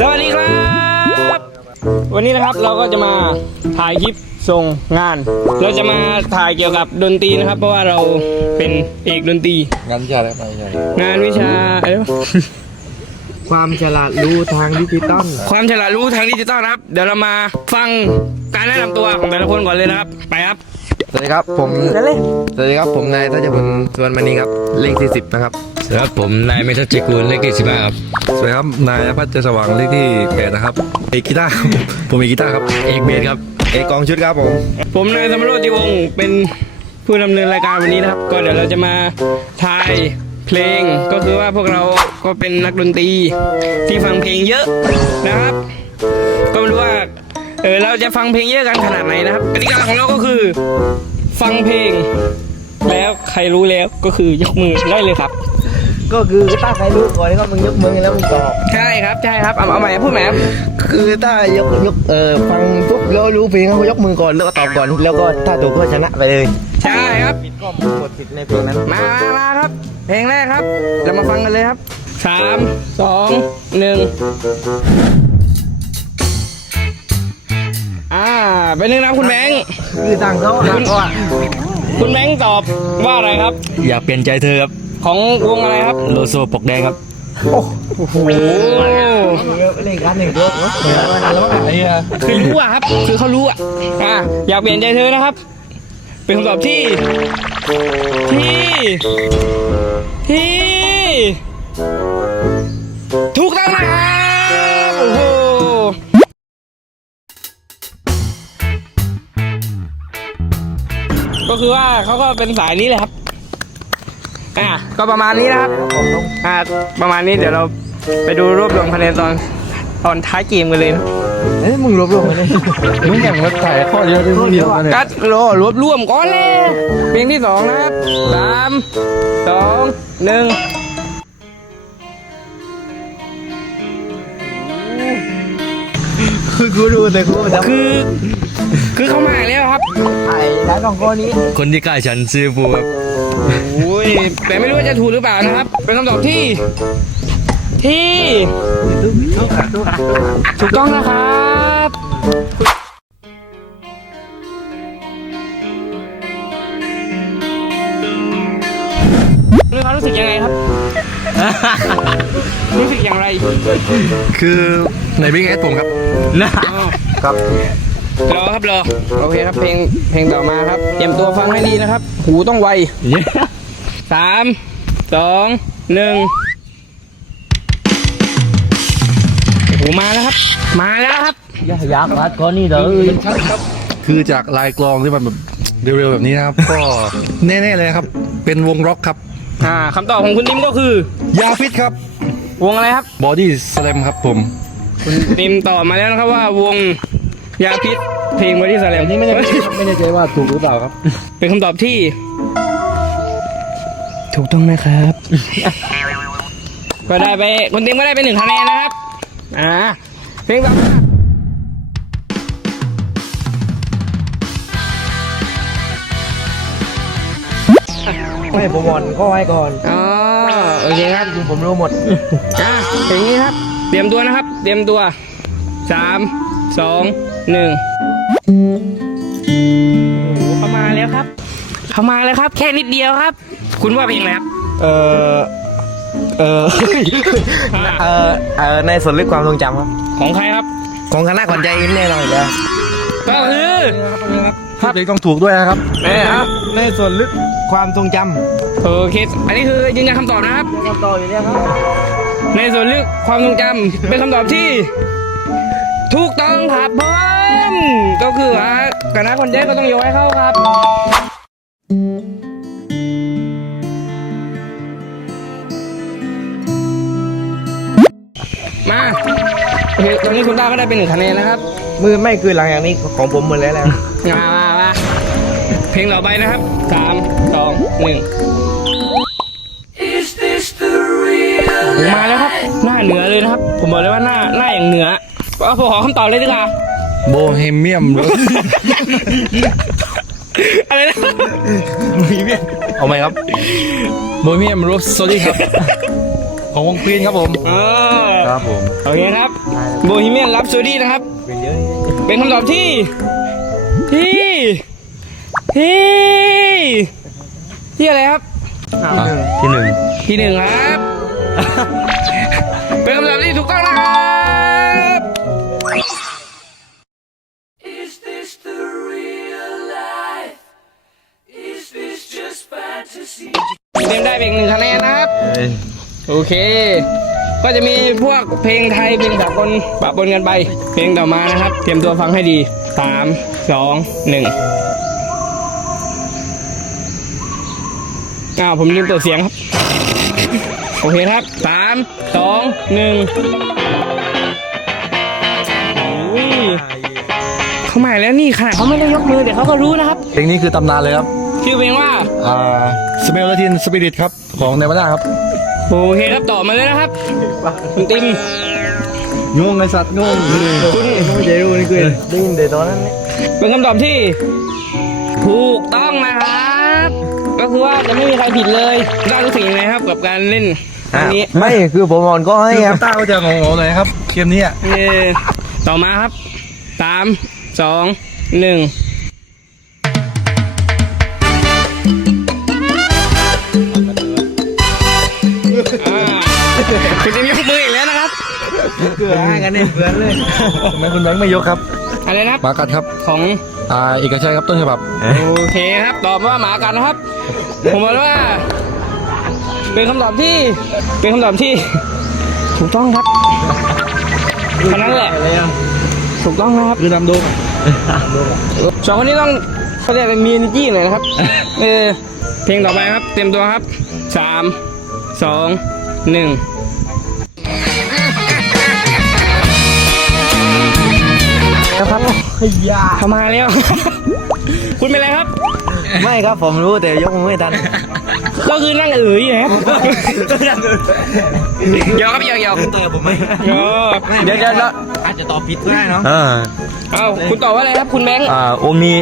สวัสดีครับ วันนี้นะครับเราก็จะมาถ่ายคลิปส่งงาน เราจะมาถ่ายเกี่ยวกับดนตรีนะครับ เพราะว่าเราเป็นเอกดนตรีงั้นใช่แล้วไม่ใช่งานวิชาอะไรวะ ความฉลาดรู้ทางดิจิตอลความฉลาดรู้ทางดิจิตอลนะครับ เดี๋ยวเรามาฟังการแนะนำตัวของแต่ละคนก่อนเลยนะครับ ไปครับ สวัสดีครับผมนั่นเลยสวัสดีครับผมนายทัชพลสวนมณีครับเลขที่สิบนะครับสวัสดีครับผมนายเมทัศน์เจกูลเลขที่สิบห้าครับสวัสดีครับนายอภัทรเจสว่างเลขที่แปดนะครับเอกกีตาร์ครับผมเอกกีตาร์ครับเอกเบสครับเอกกองชุดครับผม ผมนายสมรสติวงศ์เป็นผู้ดำเนินรายการวันนี้นะครับ ก็เดี๋ยวเราจะมาถ่ายเพลงก็คือว่าพวกเราก็เป็นนักดนตรีที่ฟังเพลงเยอะนะครับ ก็ไม่รู้ว่า เออเราจะฟังเพลงเยอะกันขนาดไหนนะครับกติกาของเราก็คือ ฟังเพลง แล้วใครรู้แล้วก็คือยกมือได้เลยครับ ก็คือถ้าใครรู้ก่อนก็มึงยกมือแล้วมึงตอบใช่ครับใช่ครับเอาเอาใหม่พูดใหม่ครับคือถ้ายกยกเออฟังปุ๊บแล้วรู้เพลงเขายกมือก่อนแล้วก็ตอบก่อนแล้วก็ถ้าถูกก็ชนะไปเลยใช่ครับก็กดผิดในเพลงนั้นมามามาครับ เพลงแรกครับ เรามาฟังกันเลยครับสามสองหนึ่ง อ่าเป็นหนึ่งนะคุณแบงค์คือต่างเขาต่างเขาอะคุณแบงค์ตอบว่าอะไรครับ อยากเปลี่ยนใจเธอครับ ของวงอะไรครับ โลโซปกแดงครับ โอ้โหเล่นกันหนึ่งยกเนาะแล้วไอ้เหี้ยคือรู้อะครับ คือเขารู้อะอ่าอยากเปลี่ยนใจเธอนะครับ เป็นคำตอบที่ ที่ ที่ ถูกต้อง ก็คือว่าเขาก็เป็นสายนี้เลยครับ อ่าก็ประมาณนี้นะครับ อ่า ประมาณนี้เดี๋ยวเราไปดูรวบรวมคะแนนตอนตอนท้ายเกมกันเลยนะเอ้ยมึงรวบรวมมาเลยมึงอย่างรถไถข้อเดียวได้เดียวกันเนี่ยกัดโลรวบรวมก่อนเลยเพลงที่สองนะครับสามสองหนึ่งคือกูดูแต่กูจะคือ คือเขามาแล้วครับ ไอ้ร้านของคนนี้คนที่ใกล้ฉันชื่อปูครับโอ้ยแต่ไม่รู้ว่าจะถูกหรือเปล่านะครับ เป็นคำตอบที่ ที่ถูกต้องนะครับมีความรู้สึกยังไงครับ รู้สึกอย่างไร คือในบิ๊กเอสผมครับครับ รอครับรอโอเคครับเพลงเพลงต่อมาครับ เตรียมตัวฟังให้ดีนะครับ หูต้องไวสามสองหนึ่งโอ้โหมาแล้วครับ มาแล้วครับอยากรัดก้อนนี่เด้อคือจากลายกลองที่มันแบบเร็วๆแบบนี้นะครับ ก็แน่ๆเลยครับ เป็นวงร็อกครับ อ่าคำตอบของคุณติมก็คือยาฟิตครับวงอะไรครับบอดี้สแลมครับผม คุณติมตอบมาแล้วนะครับว่าวง ยาพิษเพลงบอดี้สแลมที่ไม่ใช่ไม่แน่ใจว่าถูกหรือเปล่าครับ เป็นคำตอบที่ ถูกต้องนะครับ ก็ได้ไปคุณติมก็ได้ไปหนึ่งคะแนนนะครับ อ่าเพลงต่อมาไม่ผมอ่อนก็ไว้ก่อน อ๋อ โอเคครับผมรู้หมด อ่าเพลงนี้ครับ เตรียมตัวนะครับ เตรียมตัวสามสอง หนึ่งโอ้โหเขามาแล้วครับ เขามาแล้วครับ แค่นิดเดียวครับ คุณว่าเพลงอะไรครับ เออเออ เออเออในส่วนลึกความทรงจำครับ ของใครครับ ของคณะขวัญใจอินแน่นอนอยู่แล้วก็คือครับเด็กต้องถูกด้วยนะครับเอ้ยครับ ในส่วนลึกความทรงจโอเค อันนี้คือยืนยันคำตอบนะครับำคำตอบอยู่แล้วครับ ในส่วนลึกความทรงจำเป็นคำตอบที่ ถูกต้องครับผมก็คือว่าคณะคนแจ้ก็ต้องยกให้เขาครับ มาโอเคตรงนี้คุณต้าก็ได้เป็นหนึ่งคะแนนนะครับ มือไม่คือหลังอย่างนี้ของผมหมดแล้วแหละมามามาเพลงต่อไปนะครับสามสองหนึ่งมาแล้วครับ หน้าเหนือเลยนะครับ ผมบอกเลยว่าหน้าหน้าอย่างเหนือ เอาผมขอคำตอบเลยดีกว่าโบเฮเมียมอะไรนะเอาไหมครับโบเฮเมียมโรสโซดี้ครับ ของวงควีนครับผมเออครับผมโอเคครับโบฮีเมียนรับซูดี้นะครับ เป็นคำตอบที่ ที่ที่ที่อะไรครับ ที่หนึ่งที่หนึ่งครับ เป็นคำตอบที่ถูกต้องนะครับ เต็มได้เป็นหนึ่งคะแนนนะครับ โอเค ก็จะมีพวกเพลงไทยเพลงสากลปะปนกันไป เพลงต่อมานะครับ เตรียมตัวฟังให้ดีสามสองหนึ่งอ้าวผมลืมเปิดเสียงครับ โอเคครับสามสองหนึ่ง เขาหมายแล้วนี่ค่ะเขาไม่ได้ยกมือแต่เขาก็รู้นะครับ เพลงนี้คือตำนานเลยครับชื่อเพลงว่าอ่าสเมลลาทินสปิริตครับของเนวาน่าครับโอเคครับตอบมาเลยนะครับคุณติมงงไอสัตว์งงไม่ได้รู้นี่คือได้ยินแต่ตอนนั้นเนี่ยเป็นคำตอบที่ ถูกต้องนะครับ ก็คือว่าจะไม่มีใครผิดเลยได้รู้สึกยังไงครับกับการเล่นอันนี้ไม่คือผมอ่อนก็ให้คือครับต้าก็จะงงๆหน่อยครับเกมนี้อะเออต่อมาครับสาม สองหนึ่งอ่าคุณจะยกมืออีกแล้วนะครับ เกลือให้กันเนี่ยเพื่อนเลยทำไมคุณแบงค์ไม่ยกครับ อะไรนะครับหมากัดครับ ของอ่าเอกชัยครับต้นฉบับโอเคครับ ตอบว่าหมากันนะครับ ผมบอกว่า เป็นคำตอบที่ เป็นคำตอบที่ ถูกต้องครับเท่านั้นแหละ ถูกต้องนะครับ คือนำโดมสองคนนี้ต้องเขาเรียกอะไรมี energy หน่อยนะครับเออเพลงต่อไปครับ เต็มตัวครับสามสองหนึ่งแล้วครับทำมาแล้ว คุณเป็นอะไรครับ ไม่ครับผมรู้แต่ยกมือไม่ทัน ก็คือนั่งเอ๋ยนะครับหยอกครับหยอกหยอกเตอผมไม่หยอกเดี๋ยวเดี๋ยว อาจจะตอบผิดก็ได้เนาะอ่าเอ้าคุณตอบว่าอะไรครับคุณแบงค์อ่าวงนี้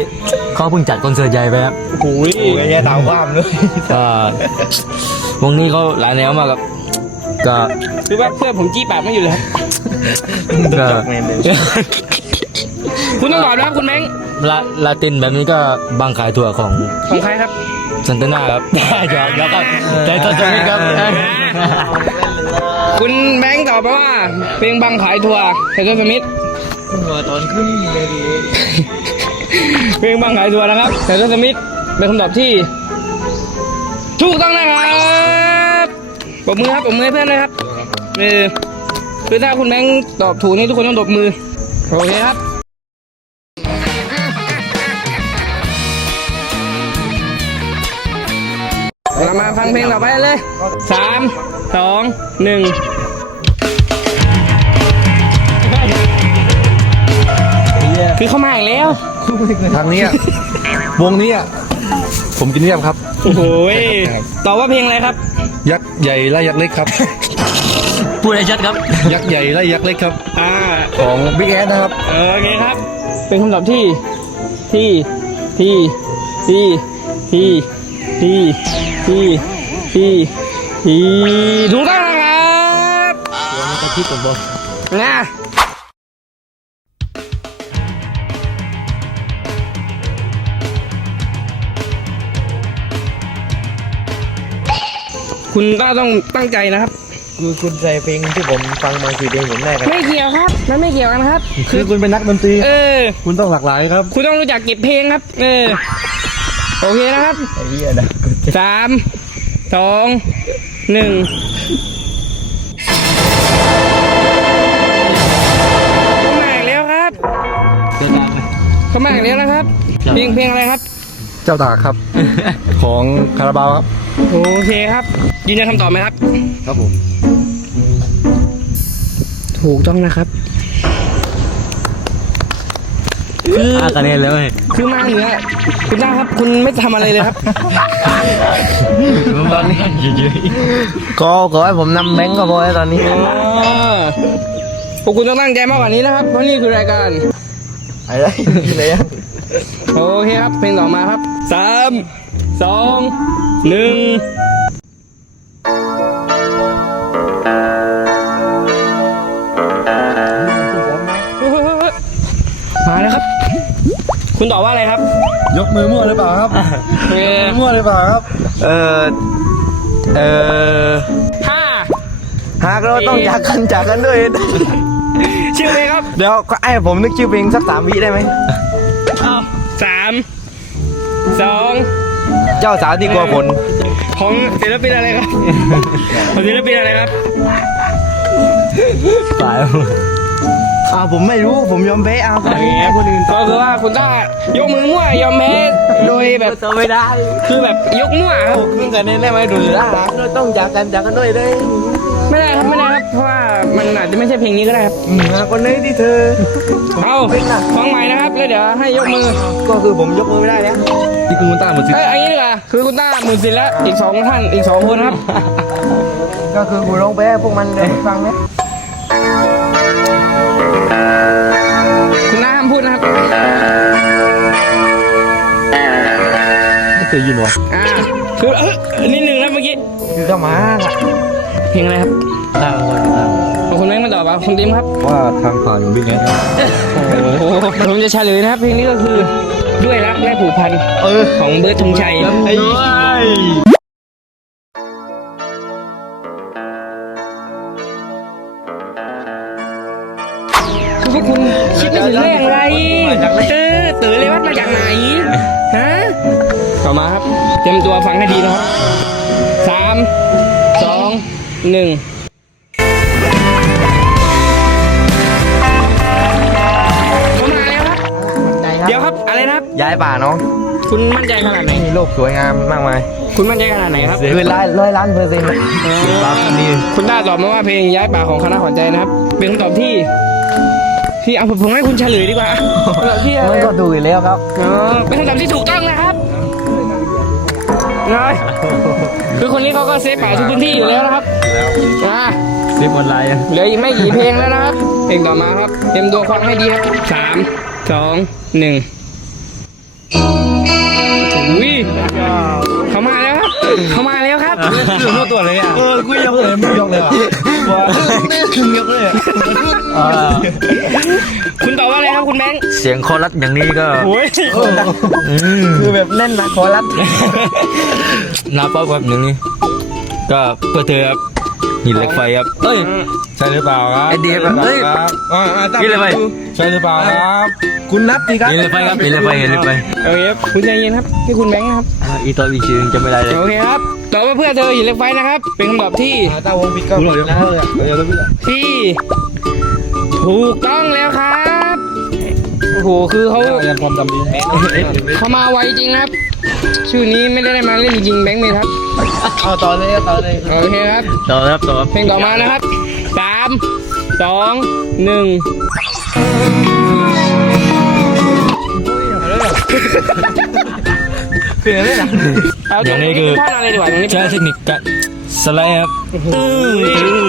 เขาเพิ่งจัดคอนเสิร์ตใหญ่ไปครับโอ้ยโอ้ยแย่ตามความเลยอ่าวงนี้เขาหลายแนวมากครับก็คือว่าเพื่อนผมจี้ปากไม่อยู่เลยครับก็คุณต้องตอบนะครับคุณแบงค์ลาลาตินแบบนี้ก็บางขายถั่วของของใครครับซันตนาครับหยอกแล้วก็ใจตอนจะไม่ครับ คุณแบงค์ตอบมาว่า เพลงบังขายทัวร์เฮเ e อร์สมิธหัวตอนขึ้นเลยดีเพลงบังขายทัวร์นะครับเฮเ e อร์สมิธเป็นคำตอบที่ ถูกต้องนะครับปรบมือครับปรบมือให้เพื่อนเลยครับเออคือถ้าคุณแบงค์ตอบถูกนี่ทุกคนต้องตบมือโอเคครับเรามาฟังเพลงต่อไปเลยสาม สองหนึ่งคือเข้ามาอีกแล้ว ทางนี้อะวงนี้อะผมกินเรียบครับ โอ้โหยตอบว่าเพลงอะไรครับ ยักษ์ใหญ่ไล่ยักษ์เล็กครับ พูดให้ชัดครับ ยักษ์ใหญ่ไล่ยักษ์เล็กครับ อ่า ของบิ๊กแอนะครับโอเคครับ เป็นคำตอบที่ ที่ ที่ ที่ ที่ ที่ ที่ ที่ ที่ถูกต้องนะครับนะคุณต้องต้องตั้งใจนะครับ คือคุณใส่เพลงที่ผมฟังมาคือเพลงผมแรกครับไม่เกี่ยวครับ มันไม่เกี่ยวกันครับ คือคุณเป็นนักดนตรี เออ คุณต้องหลากหลายครับ คุณต้องรู้จักเก็บเพลงครับ เออ โอเคนะครับไอ้เหี้ยนะสาม สองหนึ่งเข้ามาอีกแล้วครับเข้ามาอีกแล้วนะครับเพลงเพลงอะไรครับเจ้าตากครับ ของคาราบาวครับ โอเคครับยืนยันคำตอบไหมครับ ครับผม ถูกต้องนะครับ ห้าคะแนนแล้วไงคือมาเหนือคุณต้าครับคุณไม่ทำอะไรเลยครับ ตอนนี้ก็ขอให้ผมนำแบงก์ก็พอแล้วตอนนี้อ๋อพวกคุณต้องตั้งใจมากกว่านี้นะครับ เพราะนี่คือรายการอะไรอะไรอะโอเคครับเพลงต่อมาครับสามสองหนึ่ง คุณตอบว่าอะไรครับ ยกมือมั่วหรือเปล่าครับเออมั่วหรือเปล่าครับเออเออห้าหากเราต้องจากกันจากกันด้วย ชื่อเพลงครับ เดี๋ยวไอ้ผมนึกชื่อเพลงสักสามวิได้ไหมเอาสามสองเจ้าสาวที่กลัวฝนของศิลปินอะไรครับของศิลปินอะไรครับ อ้าวผมไม่รู้ผมยอมแพ้เอาอย่างเงี้ยคนอื่นก็คือว่าคุณต้ายกมือมั่วยอมแพ้โดยแบบตัวไม่ได้คือแบบยกมั่วครับมึงกันได้ไหมดูหากเราต้องจากกันจากกันด้วยเลยไม่ได้ครับไม่ได้ครับเพราะว่ามันอาจจะไม่ใช่เพลงนี้ก็ได้ครับหาคนไหนที่เธอเอาฟังใหม่นะครับแล้วเดี๋ยวให้ยกมือก็คือผมยกมือไม่ได้แล้วที่คุณต้าหมดสิทเอ้ธิ์ยอันนี้ดีกว่าคือคุณต้าหมื่นสินแล้วอีกสองท่านอีกสองคนครับ ก็คือกูร้องไปให้พวกมันได้ฟังนะ คุณน้าห้ามพูดนะครับไม่เคยยินวะอ่าคือเออนิดนึงนะเมื่อกี้คือก็มาล่ะเพลงอะไรครับขอบคุณแม่งมาตอบครับคุณติมครับ ว่าทางผ่านของพี่เนี้ยครับโอ้โหผมจะเฉลยนะครับเพลงนี้ก็คือด้วยรักและผูกพันเออของเบิร์ดธงชัย เออเต๋อเลยวัดมาจากไหนฮะต่อมาครับ เตรียมตัวฟังให้ดีนะครับสามสองหนึ่งเขามาแล้วครับ เดี๋ยวครับอะไรนะครับ ย้ายป่าน้องคุณมั่นใจขนาดไหน มีโลกสวยงามมากมายคุณมั่นใจขนาดไหนครับ คือร้อยร้อยล้านเปอร์เซ็นต์นะครับนี่คุณต้าตอบมาว่าเพลงย้ายป่าของคณะขวัญใจนะครับ เป็นคำตอบที่ ที่เอาผมให้คุณเฉลยดีกว่าคำตอบที่อะไรมันก็ดูอยู่แล้วครับอ๋อเป็นคำตอบที่ถูกต้องนะครับน้อยคือคนนี้เขาก็เซฟป่าทุกพื้นที่อยู่แล้วนะครับอ่าเซฟออนไลน์เหลืออีกไม่กี่เพลงแล้วนะครับ เพลงต่อมาครับเตรียมตัวฟังให้ดีครับสามสองหนึ่งอุ้ยเขามาแล้วครับเขามาแล้วครับรู้ตัวเลยอะเออกูยกเลยไม่ยกเลยว่ะยกเลย คุณตอบว่าอะไรครับคุณแบงค์เสียงคอรัสอย่างนี้ก็โอ้ยคือแบบแน่นนะคอรัดนาป๊อปครับอย่างนี้ ก็เพื่อเธอครับหินเหล็กไฟครับเอ้ยใช่หรือเปล่าครับไอเดียแบบเฮ้ยครับอ่าอ่าตั้งหินเหล็กไฟใช่หรือเปล่าครับ คุณนับดีครับหินเหล็กไฟครับหินเหล็กไฟหินเหล็กไฟโอเคครับคุณใจเย็นครับที่คุณแบงค์นะครับอ่าอีตัวอีกชื่อจะไม่ได้เลยโอเคครับ ตอบว่าเพื่อเธอหินเหล็กไฟนะครับ เป็นคำตอบที่ตาวงปิดก็แล้วเลยเดี๋ยวเราพี่ที่ ถูกต้องแล้วครับโอ้โหคือเขายังความจำดีเขามาไวจริงนะครับ ชื่อนี้ไม่ได้มาเล่นจริงแบงค์เลยครับเอาต่อเลยต่อเลยโอเคครับต่อครับต่อครับเพลงต่อมานะครับสามสองหนึ่งเปลี่ยนเลยนะ เอาตรงนี้คือท่อนอะไรดีกว่าตรงนี้ใช้เทคนิคการสไลด์ครับตื้อตื้อ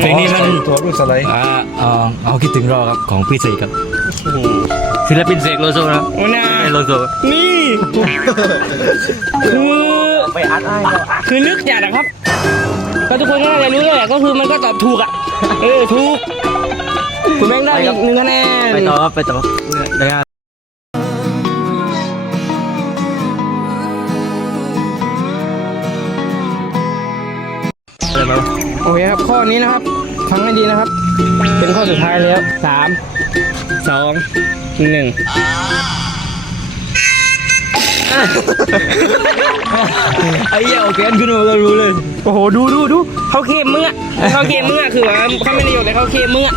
เพลงนี้มันตัวรุ่นสไลด์อ่าเอาเอาคิดถึงรอครับของพี่เสกครับศิลปินเสกโลโซครับโอ้นาไอโลโซนี่คือไปอัดไอ้ก็คือลึกจัดอะครับก็ทุกคนก็น่าจะรู้เลยอะก็คือมันก็ตอบถูกอะเออถูกคุณแบงค์ได้อีกหนึ่งคะแนนไปต่อครับไปต่อได้ อเคครับข้อนี้นะครับฟังให้ดีนะครับ เป็นข้อสุดท้ายแล้วสามสองหนึ่งไอ้เหี้ยโอเคขึ้นมาก็รู้เลย โอ้โห ดูดูดูเขาเคมมึงอะเขาเคมมึงอะคือว่าเขาไม่ได้ยกแต่เขาเคมมึงอะ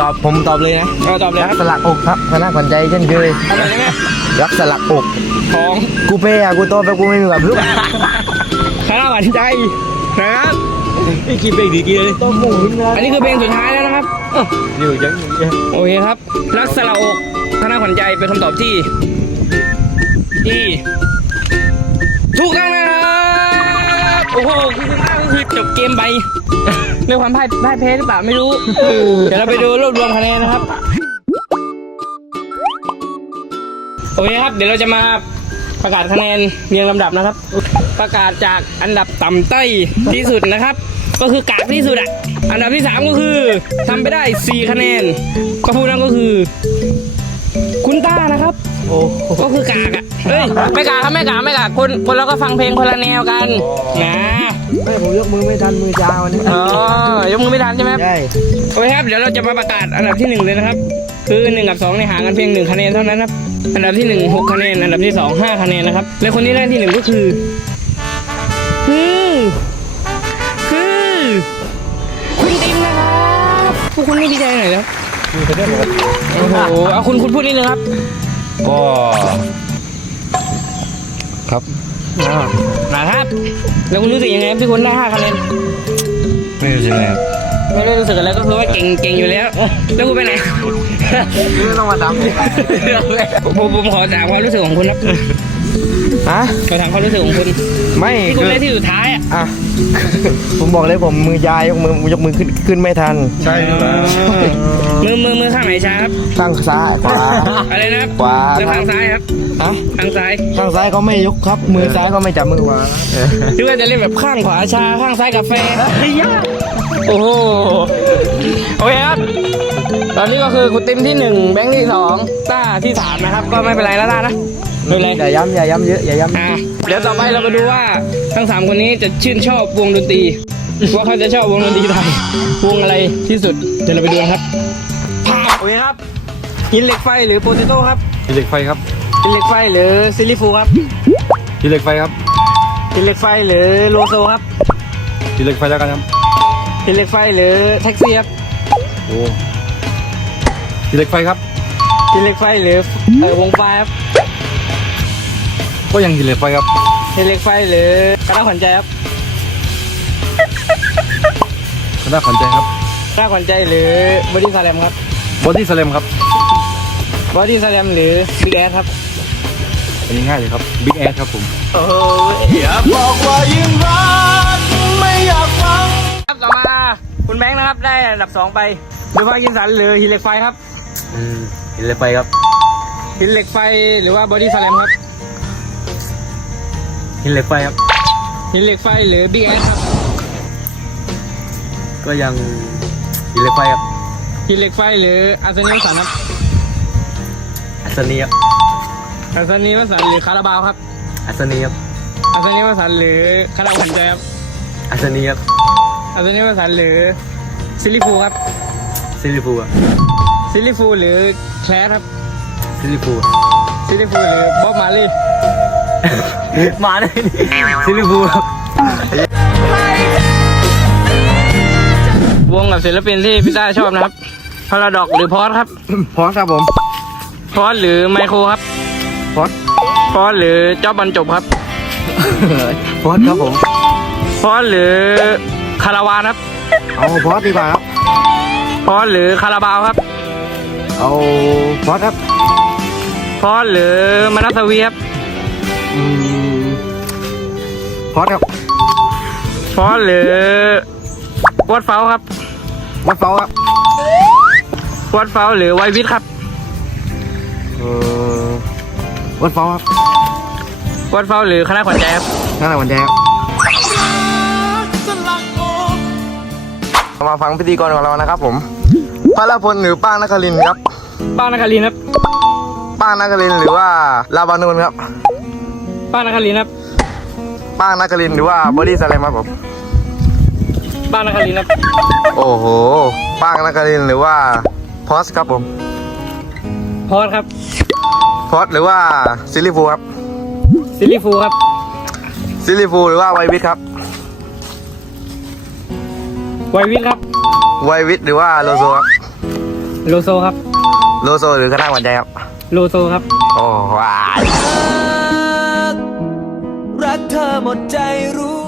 ตอบผมตอบเลยนะเอาตอบเลยรักสลักอกครับคณะขวัญใจเช่นเคยอะไรนะแม่รักสลักอกของกูเป้อะกูโตไปกูไม่มีแบบรู้คณะหวานใจนะครับ อีกกี่เพลงดีกี่เลยต้องหมุนนะอันนี้คือเพลงสุดท้ายแล้วนะครับอยู่ยังโอเคครับ รักสละอกคณะขวัญใจเป็นคำตอบที่ที่ ถูกต้องนะครับ โอ้โหคือคุณตั้งคือจบเกมไป ด้วยความพ่ายพ่ายแพ้หรือเปล่าไม่รู้ เดี๋ยวเราไปดูรวบรวมคะแนนนะครับ โอเคครับ เดี๋ยวเราจะมา ประกาศคะแนนเรียงลำดับนะครับ ประกาศจากอันดับต่ำต้อยที่สุดนะครับ ก็คือกากที่สุดอะอันดับที่สามก็คือทำไปได้4คะแนนก็พูดนั่นก็คือ คุณต้านะครับโอ้ก็คือกากอะเฮ้ยไม่กากครับไม่กากไม่กากคนคนเราก็ฟังเพลงคนละแนวกันนะไม่ผมยกมือไม่ทันมือจาวันนี้อ๋อ ยกมือไม่ทันใช่ไหมครับใช่โอเคครับเดี๋ยวเราจะมาประกาศอันดับที่หนึ่งเลยนะครับ คือหนึ่งกับสองในยห่างกันเพียงหนึ่งคะแนนเท่านั้นครับอันดับที่หนึ่งหกคะแนนอันดับที่สองห้าคะแนนนะครับและคนที่ได้ที่หนึ่งก็คือคือคือคุณติมนะครับพวกคุณไม่ดีใจหน่อยครับโอ้โหเอาคุณคุณพูดนิดนึงครับก็ครับนะครับแล้วคุณรู้สึกยังไงครับที่คุณได้ห้าคะแนน ไม่รู้ยังไงครับไม่ได้รู้สึกอะไรก็คือว่าเก่งเก่งอยู่แล้วแล้วคุณไปไหนไม่ต้องมาดำผมผมขอถามความรู้สึกของคุณครับ ฮะขอถามความรู้สึกของคุณไม่ที่คุคืณอได้ที่สุดท้ายอะอะ ผมบอกเลยผมมือยายยกมือยกมือขึ้นขึ้นไม่ทันใช่แล้วมือมือมือข้างไหนช้าครับข้างซ้ายขวา อะไรนะครับขวา แล้วข้างซ้ายครับฮะข้างซ้ายข้างซ้ายเขาไม่ยกครับ มือซ้ายก็ไม่จับมือขวาหรือว่าจะเล่นแบบข้างขวาชาข้างซ้ายกาแฟเฮ้ยยากโอ้โหโอเคครับตอนนี้ก็คือคุณติมที่หนึ่งแบงค์ที่สองต้าที่สามนะครับ ก็ไม่เป็นไรแล้วต้านะ ไม่เป็นไรอย่าย้ำอย่าย้ำเยอะอย่าย้ำอะเดี๋ยวต่อไปเรามาดูว่าทั้งสามคนนี้จะชื่นชอบวงดนตรีว่าเขาจะชอบวงดนตรีไทยวงอะไรที่สุดเดี๋ยวเราไปดูกันครับโอเคครับหินเหล็กไฟหรือโปเตโต้ครับหินเหล็กไฟครับหินเหล็กไฟหรือซิลลิฟูครับหินเหล็กไฟครับหินเหล็กไฟหรือโลโซครับหินเหล็กไฟแล้วกันครับหินเหล็กไฟหรือแท็กซี่ครับโอ้หินเหล็กไฟครับหินเหล็กไฟหรือเอ่อวงไฟครับ ก็ยังหินเหล็กไฟครับหินเหล็กไฟหรือกระด้าขวัญใจครับคณะขวัญใจครับกระด้าขวัญใจหรือบอดี้สแลมครับบอดี้สแลมครับบอดี้สแลมหรือบิ๊กแอสครับอันนี้ง่ายเลยครับบิ๊กแอครับผมครับต่อมาคุณแบงค์นะครับได้อันดับสองไปดูพากินสันหรือหินเหล็กไฟครับอืมหินเหล็กไฟครับหินเหล็กไฟหรือว่าบอดี้สแลมครับ หินเหล็กไฟครับ หินเหล็กไฟหรือบิ๊กแอสครับ ก็ยังหินเหล็กไฟครับหินเหล็กไฟหรืออาร์เซนอลสันครับอัศนีครับอาร์เซนอลสันหรือคาราบาวครับ อัศนีครับอาร์เซนอลสันหรือคาราขวัญใจครับอัศนีครับอาร์เซนอลสันหรือซิลลิฟูครับซิลิฟูครับซิลลิฟูหรือแคลสครับซิลิฟูซิลลิฟูหรือบ๊อบมาลี มาเลยซิลิฟูครับวงกับศิลปินที่พี่ต้าชอบนะครับพาราดอกหรือพอสครับ พอครับผมพอสหรือไมโครครับพอสพอสหรือเจ้าบรรจบครับพอสครับผมพอสหรือคาราวานครับ เอาพอสดีกว่าครับพอสหรือคาราบาวครับ เอาพอสครับพอสหรือมนัสวีครับอืม พอสครับพอสหรือวัดเฟ้าครับวัดเฟ้าครับวัดเฟ้าหรือไววิทครับเออวัดเฟ้าครับวัดเฟ้าหรือคณะขวัญใจครับนั่นแหละวันแดงมาฟังพิธีกรของเรานะครับ ผมพระละพลหรือป้างนครินทร์ครับป้านครินทร์ครับ ป้างนครินทร์หรือว่าลาบานูนครับ ป้านครินทร์ครับ ป้างนครินทร์หรือว่าบอดี้สแลมครับผม ป้านครินทร์ครับ โอ้โห ป้างนครินทร์หรือว่าพอสครับผม พอสครับ พอสหรือว่าซิลลิฟูครับ ซิลลี่ฟูครับ ซิลลิฟูหรือว่าไววิทครับ ไววิทครับ ไววิทหรือว่าโลโซครับ โลโซครับ โลโซหรือคณะหวานใจครับ โลโซครับ โอ้ว้าย รักเธอหมดใจรู้